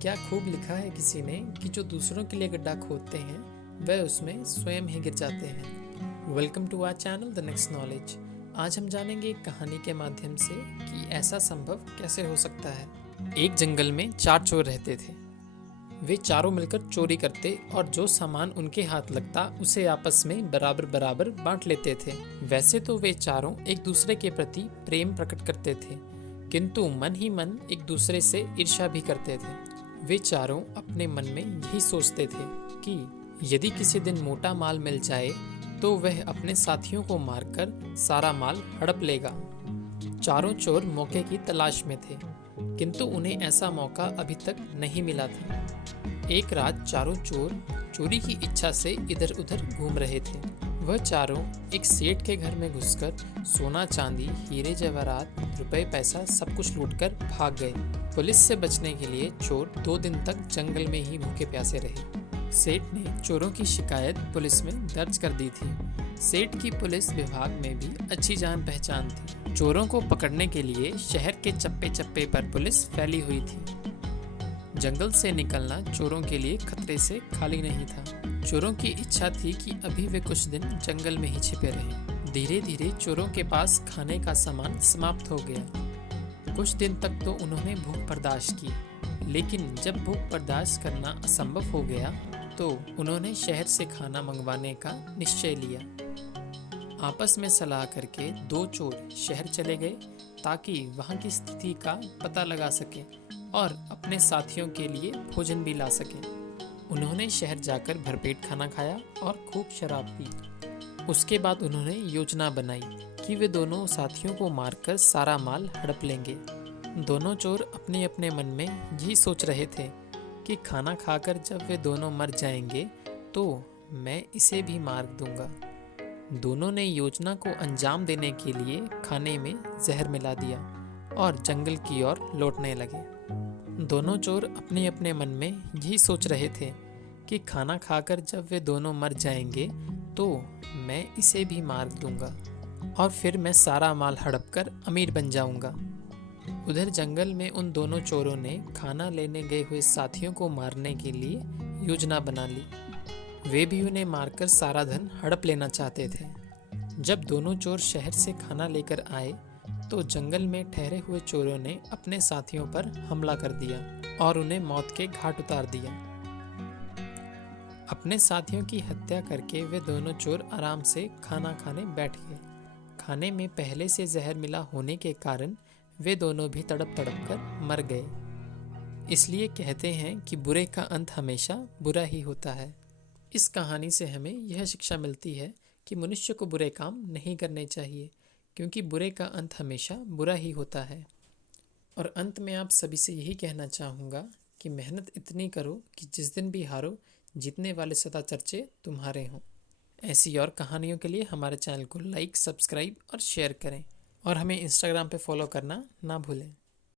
क्या खूब लिखा है किसी ने कि जो दूसरों के लिए गड्ढा खोदते हैं वह उसमें स्वयं ही गिर जाते हैं। Welcome to our channel the next knowledge. आज हम जानेंगे एक कहानी के माध्यम से कि ऐसा संभव कैसे हो सकता है। एक जंगल में 4 चोर रहते थे। वे चारों मिलकर चोरी करते और जो सामान उनके हाथ लगता उसे आपस में बराबर बराबर बांट लेते थे। वैसे तो वे चारों एक दूसरे के प्रति प्रेम प्रकट करते थे, किंतु मन ही मन एक दूसरे से ईर्ष्या भी करते थे। वे चारों अपने मन में यही सोचते थे कि यदि किसी दिन मोटा माल मिल जाए तो वह अपने साथियों को मारकर सारा माल हड़प लेगा। चारों चोर मौके की तलाश में थे, किंतु उन्हें ऐसा मौका अभी तक नहीं मिला था। एक रात चारों चोर चोरी की इच्छा से इधर उधर घूम रहे थे। वह चारों एक सेठ के घर में घुसकर सोना चांदी, हीरे जवाहरात, रुपए पैसा सब कुछ लूटकर भाग गए। पुलिस से बचने के लिए चोर 2 दिन तक जंगल में ही भूखे प्यासे रहे। सेठ ने चोरों की शिकायत पुलिस में दर्ज कर दी थी। सेठ की पुलिस विभाग में भी अच्छी जान पहचान थी। चोरों को पकड़ने के लिए शहर के चप्पे चप्पे पर पुलिस फैली हुई थी। जंगल से निकलना चोरों के लिए खतरे से खाली नहीं था। चोरों की इच्छा थी कि अभी वे कुछ दिन जंगल में ही छिपे रहें। धीरे धीरे चोरों के पास खाने का सामान समाप्त हो गया। कुछ दिन तक तो उन्होंने भूख बर्दाश्त की, लेकिन जब भूख बर्दाश्त करना असंभव हो गया तो उन्होंने शहर से खाना मंगवाने का निश्चय लिया। आपस में सलाह करके 2 चोर शहर चले गए ताकि वहां की स्थिति का पता लगा सकें और अपने साथियों के लिए भोजन भी ला सकें। उन्होंने शहर जाकर भरपेट खाना खाया और खूब शराब पी। उसके बाद उन्होंने योजना बनाई कि वे दोनों साथियों को मारकर सारा माल हड़प लेंगे। दोनों चोर अपने अपने मन में यही सोच रहे थे कि खाना खाकर जब वे दोनों मर जाएंगे तो मैं इसे भी मार दूंगा। दोनों ने योजना को अंजाम देने के लिए खाने में जहर मिला दिया और जंगल की ओर लौटने लगे। दोनों चोर अपने अपने मन में यही सोच रहे थे कि खाना खाकर जब वे दोनों मर जाएंगे तो मैं इसे भी मार दूंगा और फिर मैं सारा माल हड़प कर अमीर बन जाऊंगा। उधर जंगल में उन दोनों चोरों ने खाना लेने गए हुए साथियों को मारने के लिए योजना बना ली। वे भी उन्हें मारकर सारा धन हड़प लेना चाहते थे। जब दोनों चोर शहर से खाना लेकर आए तो जंगल में ठहरे हुए चोरों ने अपने साथियों पर हमला कर दिया और उन्हें मौत के घाट उतार दिया। अपने साथियों की हत्या करके वे दोनों चोर आराम से खाना खाने बैठ गए। खाने में पहले से जहर मिला होने के कारण वे दोनों भी तड़प तड़प कर मर गए। इसलिए कहते हैं कि बुरे का अंत हमेशा बुरा ही होता है। इस कहानी से हमें यह शिक्षा मिलती है कि मनुष्य को बुरे काम नहीं करने चाहिए, क्योंकि बुरे का अंत हमेशा बुरा ही होता है। और अंत में आप सभी से यही कहना चाहूँगा कि मेहनत इतनी करो कि जिस दिन भी हारो, जीतने वाले सदा चर्चे तुम्हारे हों। ऐसी और कहानियों के लिए हमारे चैनल को लाइक, सब्सक्राइब और शेयर करें और हमें इंस्टाग्राम पे फॉलो करना ना भूलें।